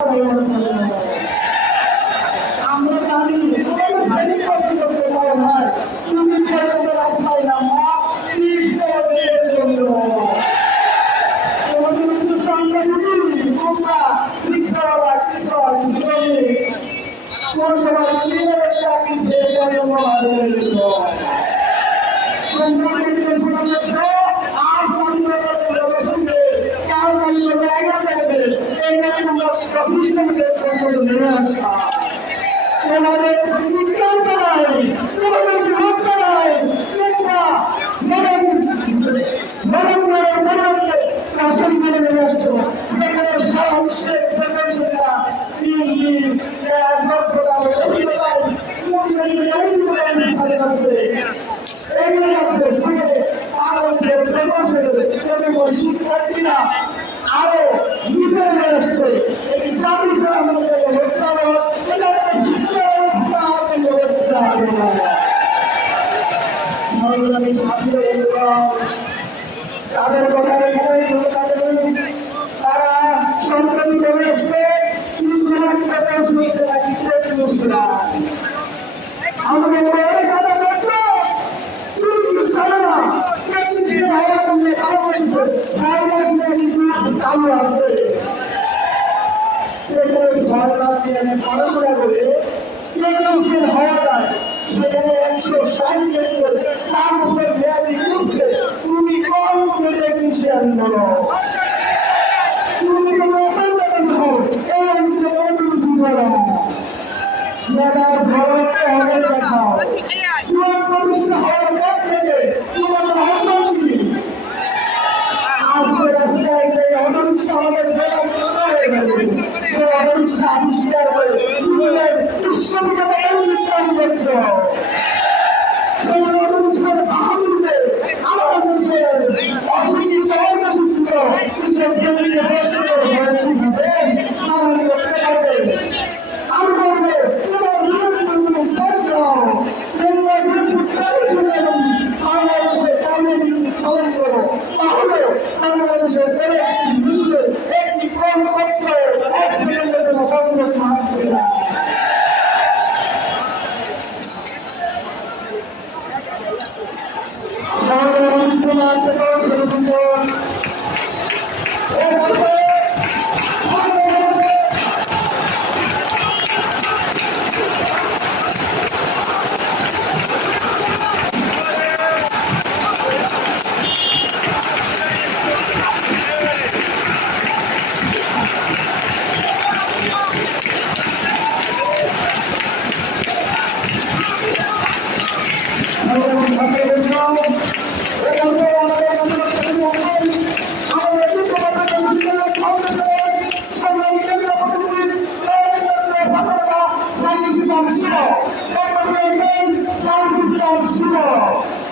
আমরা জানি তুমি রাখবাই না মা তোমাদের সঙ্গে তোমরা রিক্সাওয়ালা কৃষক কোন সময় চাকরি পেয়ে জন্ম হারিয়েছ তোমাদের বিক্রম চালাই তোমাদের বিরোধ চালাই কাশন করে নিয়ে আসছো যেখানে সাহসের প্রকাশনা শিক্ষার্থীরা আরো নিচে নিয়ে আসছে একটি জাতি তাদের কথা তারা সম্প্রতি চলে এসছে আমাদের কথা বলতো চালু আছে পড়াশোনা করে টেকনিশিয়ান হওয়া যায় সেখানে 160 4 বছর মেয়াদি করতে তুমি কম করে টেকনিশিয়ান বলো তুমি কোনো দেখাও তোমার প্রতিষ্ঠা হওয়ার পর থেকে তোমার আবিষ্কার করে আমার দেশের অশিক্ষিত অশিক্ষিত আমি বলবো বাংলাদেশের কর্মবিরতি পালন করো তাহলে বাংলাদেশের বিশ্বের একটি কর্মকর্ত এক মিনিটের জন্য বন্ধ মারতে যায় Sure.